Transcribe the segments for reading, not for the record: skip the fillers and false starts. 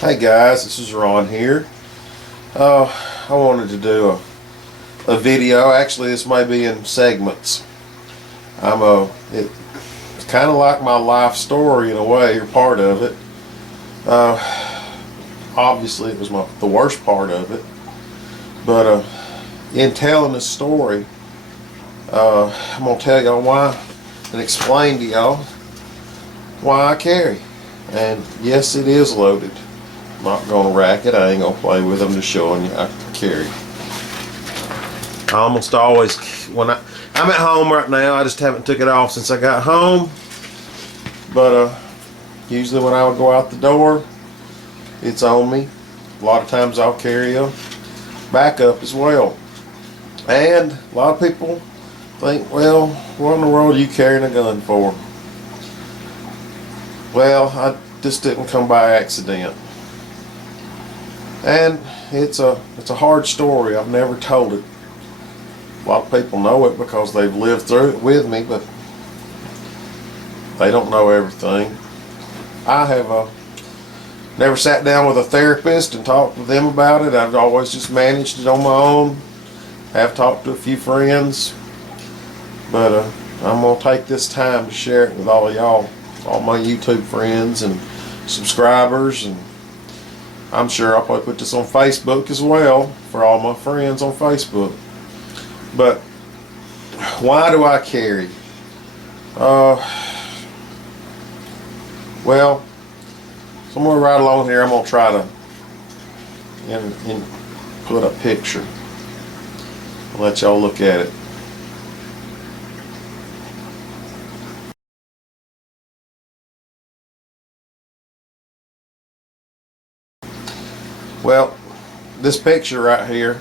Hey guys, this is Ron here. I wanted to do a video. Actually, this may be in segments. It's kind of like my life story in a way, or part of it. Obviously, it was the worst part of it. But in telling this story, I'm gonna tell y'all why and explain to y'all why I carry. And yes, it is loaded. I'm not gonna rack it. I ain't gonna play with them. Just showing you I carry. I almost always, I'm at home right now. I just haven't took it off since I got home. But usually when I would go out the door, it's on me. A lot of times I'll carry a backup as well. And a lot of people think, well, what in the world are you carrying a gun for? Well, I just didn't come by accident. And it's a hard story. I've never told it. A lot of people know it because they've lived through it with me, but they don't know everything. I have never sat down with a therapist and talked with them about it. I've always just managed it on my own. Have talked to a few friends, but I'm gonna take this time to share it with all of y'all, all my YouTube friends and subscribers, and I'm sure I'll probably put this on Facebook as well for all my friends on Facebook. But why do I carry? Well, somewhere right along here, I'm gonna try to put a picture. I'll let y'all look at it. Well, this picture right here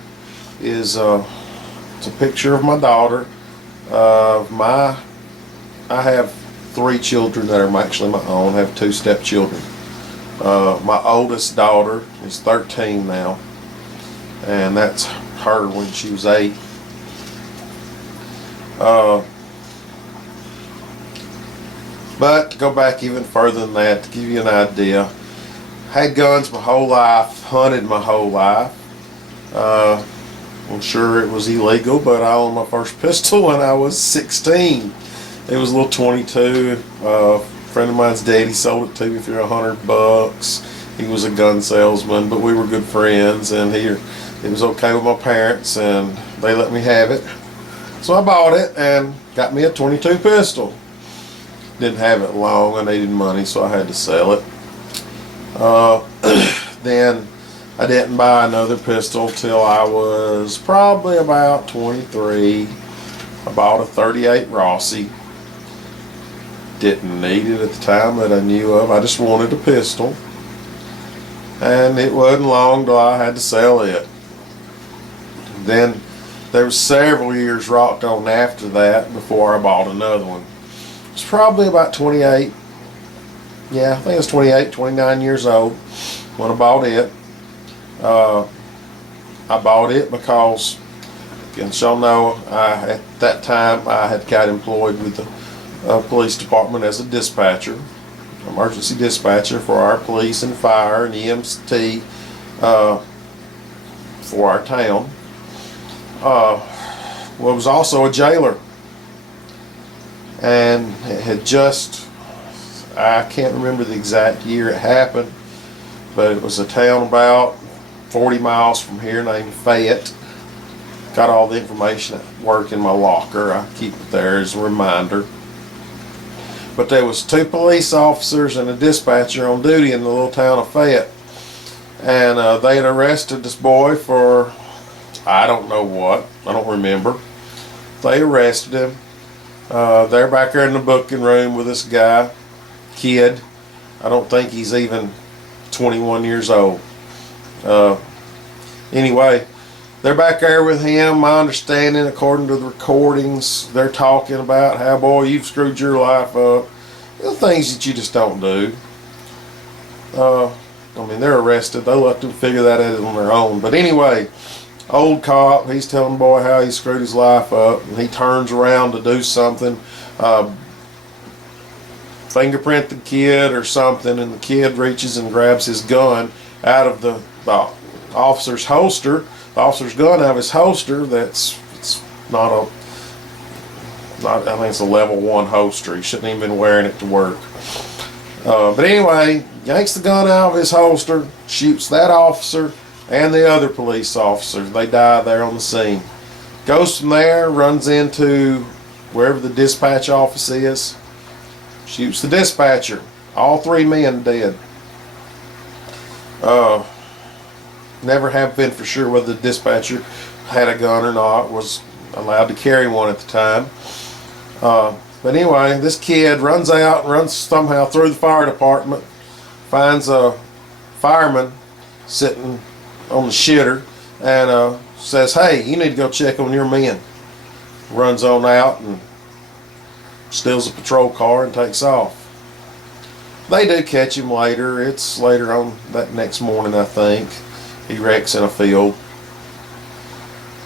is it's a picture of my daughter. I have 3 children that are actually my own. I have 2 stepchildren. My oldest daughter is 13 now, and that's her when she was 8. But to go back even further than that, to give you an idea, had guns my whole life, hunted my whole life. I'm sure it was illegal, but I owned my first pistol when I was 16. It was a little 22. A friend of mine's daddy sold it to me for $100. He was a gun salesman, but we were good friends, and it was okay with my parents, and they let me have it. So I bought it and got me a 22 pistol. Didn't have it long. I needed money, so I had to sell it. Then I didn't buy another pistol till I was probably about 23. I bought a 38 Rossi. Didn't need it at the time that I knew of. I just wanted a pistol. And it wasn't long till I had to sell it. Then there was several years rocked on after that before I bought another one. It's probably about 28. Yeah, I think it was 28, 29 years old when I bought it. I bought it because, as y'all know, at that time I had got employed with the police department as a dispatcher, emergency dispatcher for our police and fire and EMT for our town. Was also a jailer, and it had just, I can't remember the exact year it happened, but it was a town about 40 miles from here named Fayette. Got all the information at work in my locker. I keep it there as a reminder. But there was 2 police officers and a dispatcher on duty in the little town of Fayette, and they had arrested this boy for I don't know what. I don't remember. They arrested him. They're back there in the booking room with this kid. I don't think he's even 21 years old. Anyway, they're back there with him. My understanding, according to the recordings, they're talking about how, boy, you've screwed your life up. The things that you just don't do. I mean, they're arrested. They'll let them figure that out on their own. But anyway, old cop, he's telling the boy how he screwed his life up, and he turns around to do something, fingerprint the kid or something, and the kid reaches and grabs his gun out of the officer's holster, the officer's gun out of his holster. It's not I think it's a level 1 holster. He shouldn't even been wearing it to work. But anyway, yanks the gun out of his holster, shoots that officer and the other police officers. They die there on the scene. Goes from there, runs into wherever the dispatch office is, shoots the dispatcher. All 3 men dead. Never have been for sure whether the dispatcher had a gun or not, was allowed to carry one at the time. But anyway, this kid runs out and runs somehow through the fire department, finds a fireman sitting on the shitter, and says, "Hey, you need to go check on your men." Runs on out and steals a patrol car and takes off. They do catch him later. It's later on that next morning, I think. He wrecks in a field.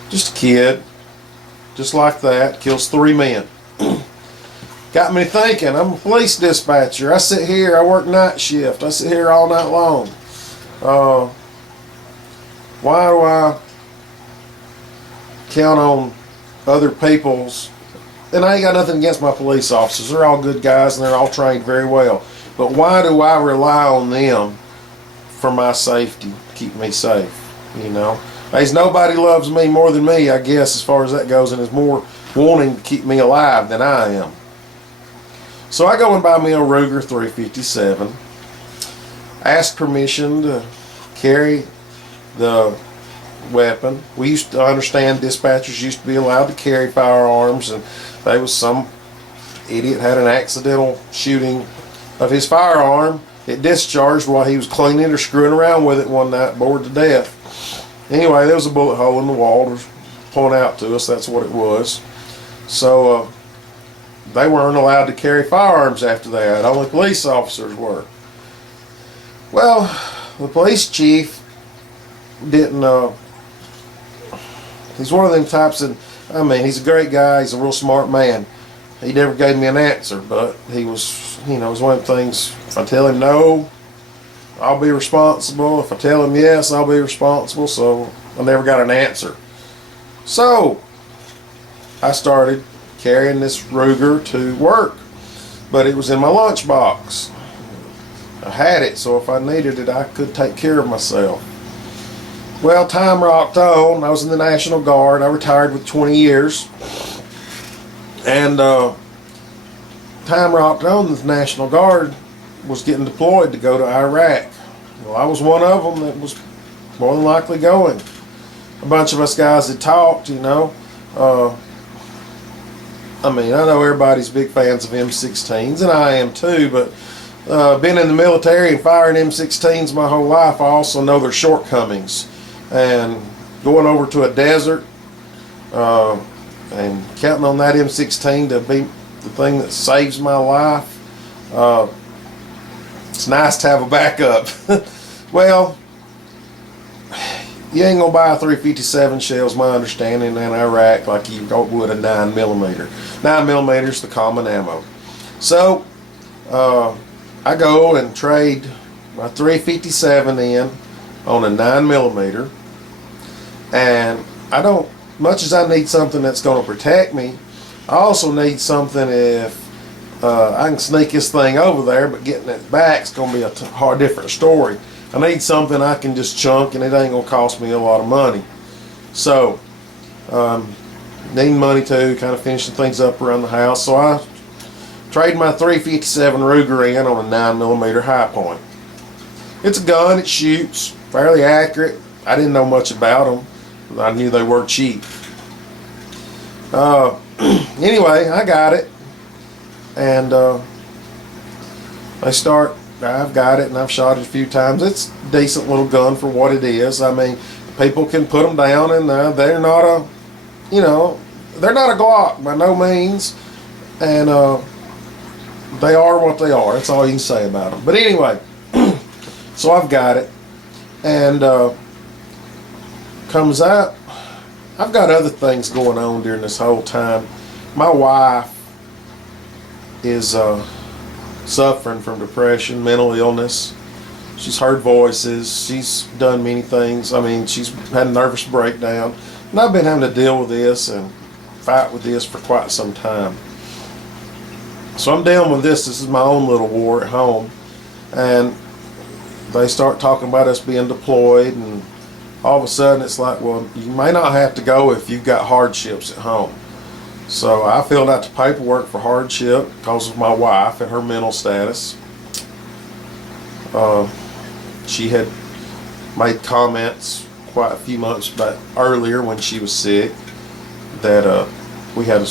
Just a kid, just like that, kills 3 men. Got me thinking, I'm a police dispatcher. I sit here, I work night shift. I sit here all night long. Why do I count on other people's, and I ain't got nothing against my police officers. They're all good guys and they're all trained very well. But why do I rely on them for my safety, keep me safe? You know, there's nobody loves me more than me, I guess, as far as that goes, and is more wanting to keep me alive than I am. So I go and buy me a Ruger 357. Ask permission to carry the weapon. We used to understand dispatchers used to be allowed to carry firearms, and there was some idiot had an accidental shooting of his firearm. It discharged while he was cleaning it or screwing around with it one night, bored to death. Anyway, there was a bullet hole in the wall to point out to us that's what it was. So they weren't allowed to carry firearms after that. Only police officers were. Well, the police chief didn't, he's one of them types that, I mean, he's a great guy, he's a real smart man. He never gave me an answer, but he was, you know, it was one of the things, if I tell him no, I'll be responsible. If I tell him yes, I'll be responsible. So I never got an answer. So I started carrying this Ruger to work, but it was in my lunchbox. I had it, so if I needed it, I could take care of myself. Well, time rocked on. I was in the National Guard. I retired with 20 years. And time rocked on. The National Guard was getting deployed to go to Iraq. Well, I was one of them that was more than likely going. A bunch of us guys had talked, you know. I mean, I know everybody's big fans of M16s, and I am too, but been in the military and firing M16s my whole life, I also know their shortcomings. And going over to a desert and counting on that M16 to be the thing that saves my life, it's nice to have a backup. Well, you ain't gonna buy a 357 shells, my understanding, in Iraq like you would a 9mm. 9mm is the common ammo. So I go and trade my 357 in on a 9mm, and I don't, much as I need something that's going to protect me, I also need something if I can sneak this thing over there, but getting it back is going to be a different story. I need something I can just chunk and it ain't going to cost me a lot of money. So, needing money too, kind of finishing things up around the house. So I trade my 357 Ruger in on a 9mm high point. It's a gun, it shoots, fairly accurate. I didn't know much about them, but I knew they were cheap. Anyway, I got it, and I've got it and I've shot it a few times. It's a decent little gun for what it is. I mean, people can put them down, and they're not a, you know, they're not a Glock by no means, and they are what they are. That's all you can say about them. But anyway, so I've got it, and comes out, I've got other things going on during this whole time. My wife is suffering from depression, mental illness. She's heard voices. She's done many things. I mean, she's had a nervous breakdown. And I've been having to deal with this and fight with this for quite some time. So I'm dealing with this. This is my own little war at home. And they start talking about us being deployed, and all of a sudden it's like, well, you may not have to go if you've got hardships at home. So I filled out the paperwork for hardship because of my wife and her mental status. She had made comments quite a few months back earlier when she was sick that we had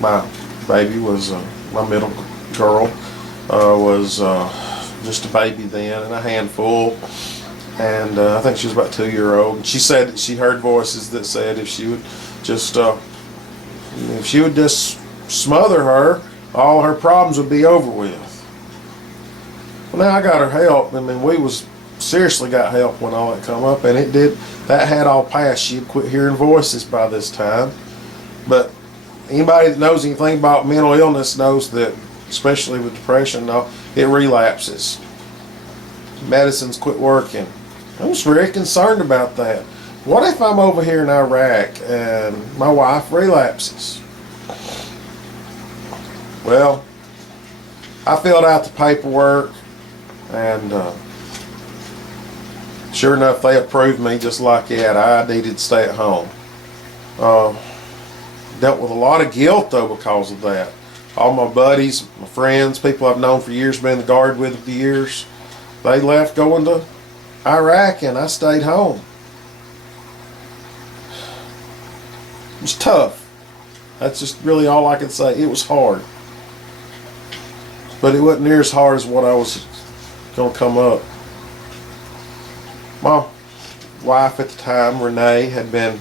my baby was my middle girl was just a baby then and a handful, and I think she was about 2-year-old. And she said that she heard voices that said if she would just smother her, all her problems would be over with. Well, now I got her help. I mean, we was seriously got help when all that come up, and it did. That had all passed. She had quit hearing voices by this time. But anybody that knows anything about mental illness knows that, especially with depression, it relapses. Medicines quit working. I was very concerned about that. What if I'm over here in Iraq and my wife relapses? Well, I filled out the paperwork, and sure enough, they approved me just like that. I needed to stay at home. Dealt with a lot of guilt though because of that. All my buddies, my friends, people I've known for years, been in the Guard with for years, they left going to Iraq, and I stayed home. It was tough. That's just really all I can say. It was hard. But it wasn't near as hard as what I was going to come up. My wife at the time, Renee, had been,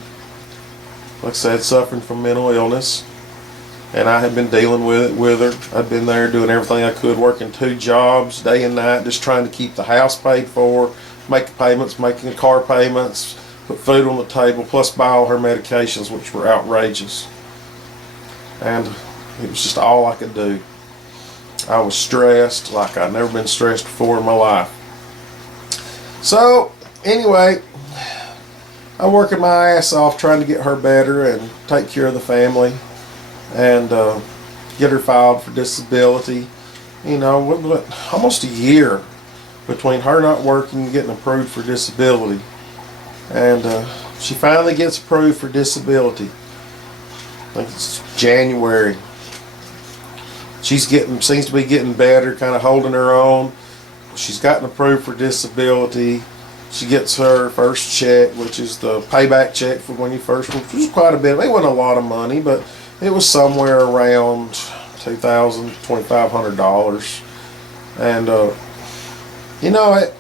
like I said, suffering from mental illness. And I had been dealing with it with her. I'd been there doing everything I could, working 2 jobs, day and night, just trying to keep the house paid for, make payments, making the car payments, put food on the table, plus buy all her medications, which were outrageous. And it was just all I could do. I was stressed like I'd never been stressed before in my life. So, anyway, I'm working my ass off trying to get her better and take care of the family and get her filed for disability. You know, almost a year between her not working and getting approved for disability. And she finally gets approved for disability. I think it's January. Seems to be getting better, kind of holding her own. She's gotten approved for disability. She gets her first check, which is the payback check for when you first, which was quite a bit. It wasn't a lot of money, but it was somewhere around $2,000, $2,500. And, you know, it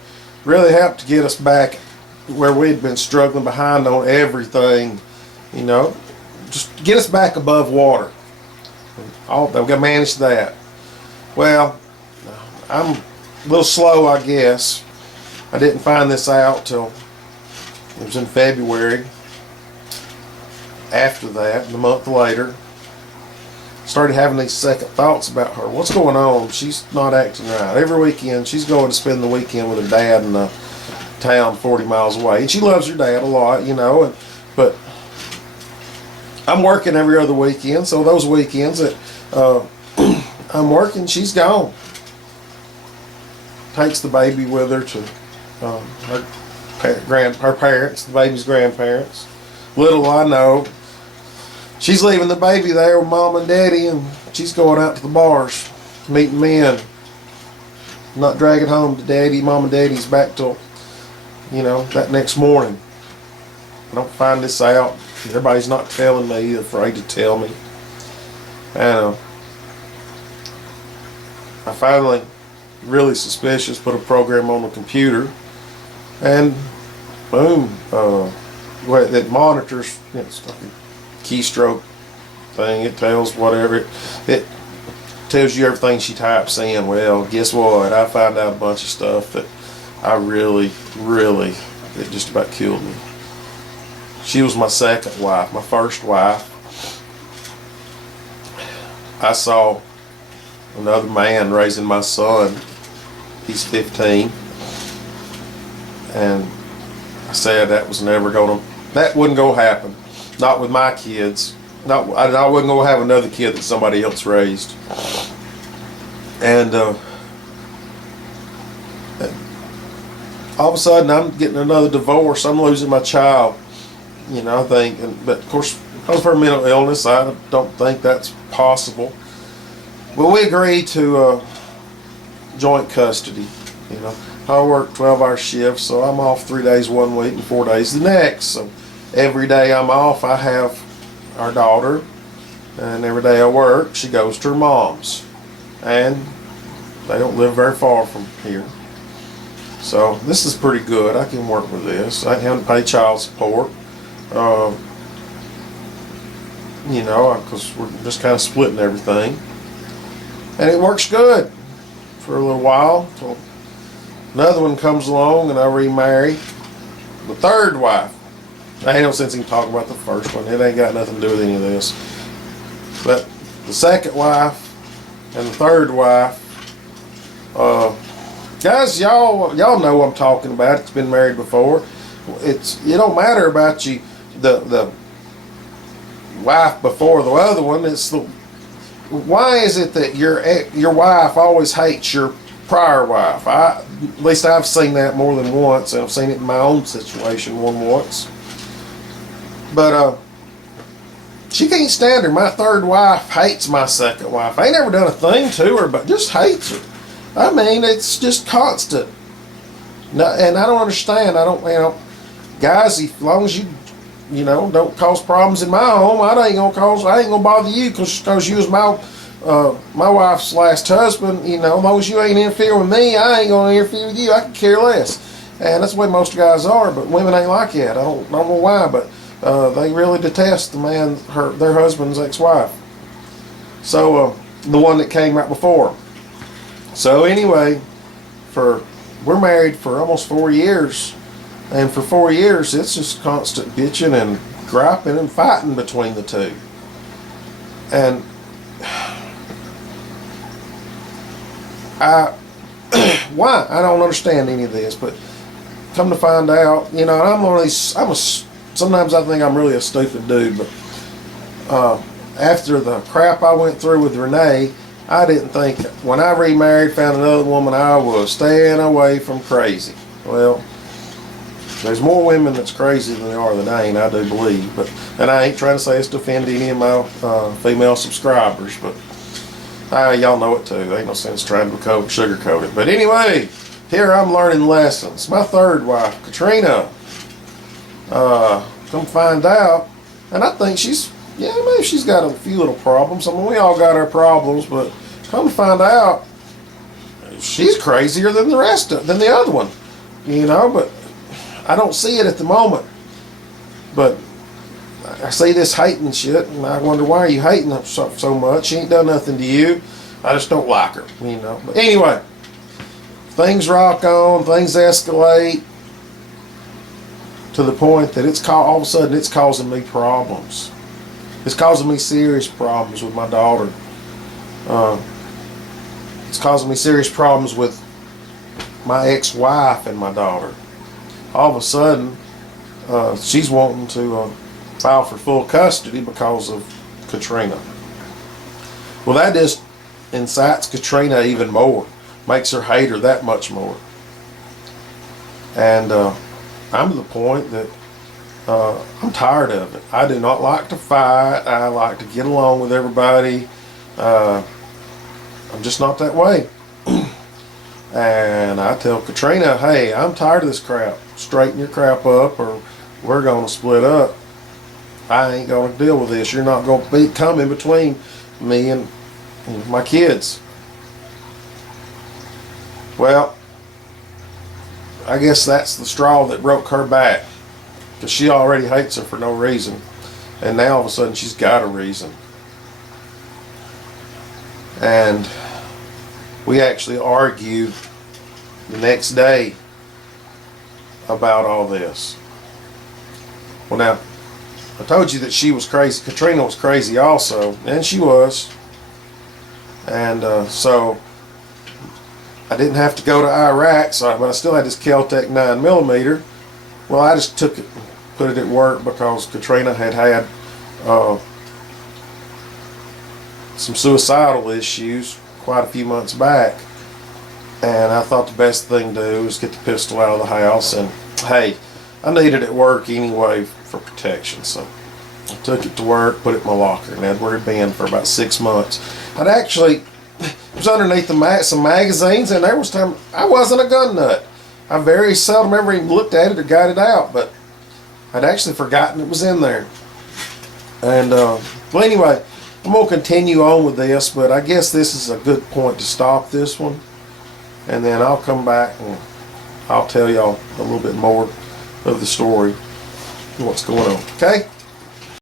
really helped to get us back where we'd been struggling behind on everything, you know, just get us back above water. They've got to manage that. Well, I'm a little slow, I guess. I didn't find this out till it was in February. After that, a month later, started having these second thoughts about her. What's going on? She's not acting right. Every weekend, she's going to spend the weekend with her dad in a town 40 miles away. And she loves her dad a lot, you know, but I'm working every other weekend, so those weekends that I'm working, she's gone. Takes the baby with her to her parents, the baby's grandparents. Little I know, she's leaving the baby there with mom and daddy, and she's going out to the bars, meeting men. Not dragging home to daddy, mom and daddy's back till, you know, that next morning. I don't find this out. Everybody's not telling me, they're afraid to tell me. And I finally, really suspicious, put a program on the computer, and boom, it monitors, it's like a keystroke thing, it tells whatever, it tells you everything she types in. Well, guess what, I found out a bunch of stuff that I really, it just about killed me. She was my second wife. My first wife, I saw another man raising my son. He's 15. And I said that wouldn't go happen. Not with my kids. I wasn't going to have another kid that somebody else raised. And all of a sudden I'm getting another divorce. I'm losing my child. You know, I think, but of course, because of her mental illness, I don't think that's possible. But we agreed to joint custody. You know, I work 12-hour shifts, so I'm off 3 days one week and 4 days the next. So every day I'm off, I have our daughter, and every day I work, she goes to her mom's, and they don't live very far from here. So this is pretty good. I can work with this. I have to pay child support. You know, because we're just kind of splitting everything, and it works good for a little while till another one comes along and I remarry the third wife. I ain't no sense in talking about the first one. It ain't got nothing to do with any of this. But the second wife and the third wife, guys, y'all know what I'm talking about. It's been married before. It don't matter about you, the wife before the other one. It's the, why is it that your wife always hates your prior wife? At least I've seen that more than once, and I've seen it in my own situation once. But she can't stand her. My third wife hates my second wife. I ain't never done a thing to her, but just hates her. I mean, it's just constant. No, and I don't understand. I don't, you know, guys, as long as you know, don't cause problems in my home, I ain't gonna bother you because you was my wife's last husband. You know, as long as you ain't interfering with me, I ain't gonna interfere with you. I can care less. And that's the way most guys are, but women ain't like that. I don't know why, but they really detest the man, their husband's ex-wife. So the one that came right before. So anyway, we're married for almost 4 years, and for 4 years it's just constant bitching and griping and fighting between the two. And why? I don't understand any of this, but come to find out, you know, and I'm one of these. Sometimes I think I'm really a stupid dude, but after the crap I went through with Renee, I didn't think, when I remarried, found another woman, I was staying away from crazy. Well, there's more women that's crazy than there are that ain't, I do believe. And I ain't trying to say it's to offend any of my female subscribers, but y'all know it too. There ain't no sense trying to sugarcoat it. But anyway, here I'm learning lessons. My third wife, Katrina, come find out, and I think maybe she's got a few little problems. I mean, we all got our problems, but come to find out, she's crazier than than the other one, you know. But I don't see it at the moment. But I see this hating shit, and I wonder, why are you hating her so much? She ain't done nothing to you. I just don't like her, you know. But anyway, things rock on, things escalate to the point that all of a sudden it's causing me problems. It's causing me serious problems with my daughter. It's causing me serious problems with my ex-wife and my daughter. All of a sudden, she's wanting to file for full custody because of Katrina. Well, that just incites Katrina even more, makes her hate her that much more. And I'm to the point that I'm tired of it. I do not like to fight. I like to get along with everybody. I'm just not that way. And I tell Katrina, hey, I'm tired of this crap. Straighten your crap up or we're going to split up. I ain't going to deal with this. You're not going to come in between me and my kids. Well, I guess that's the straw that broke her back, because she already hates her for no reason, and now all of a sudden she's got a reason. And we actually argued the next day about all this. Well, now, I told you that she was crazy. Katrina was crazy also, and she was. And so I didn't have to go to Iraq, but I still had this Kel-Tec 9mm. Well, I just took it, put it at work because Katrina had some suicidal issues quite a few months back, and I thought the best thing to do was get the pistol out of the house. And hey, I needed it at work anyway for protection, so I took it to work, put it in my locker, and that's where it'd been for about 6 months. It was underneath some magazines, and there was time I wasn't a gun nut. I very seldom ever even looked at it or got it out, but I'd actually forgotten it was in there. And well, anyway, I'm gonna continue on with this, but I guess this is a good point to stop this one, and then I'll come back and I'll tell y'all a little bit more of the story and what's going on. Okay?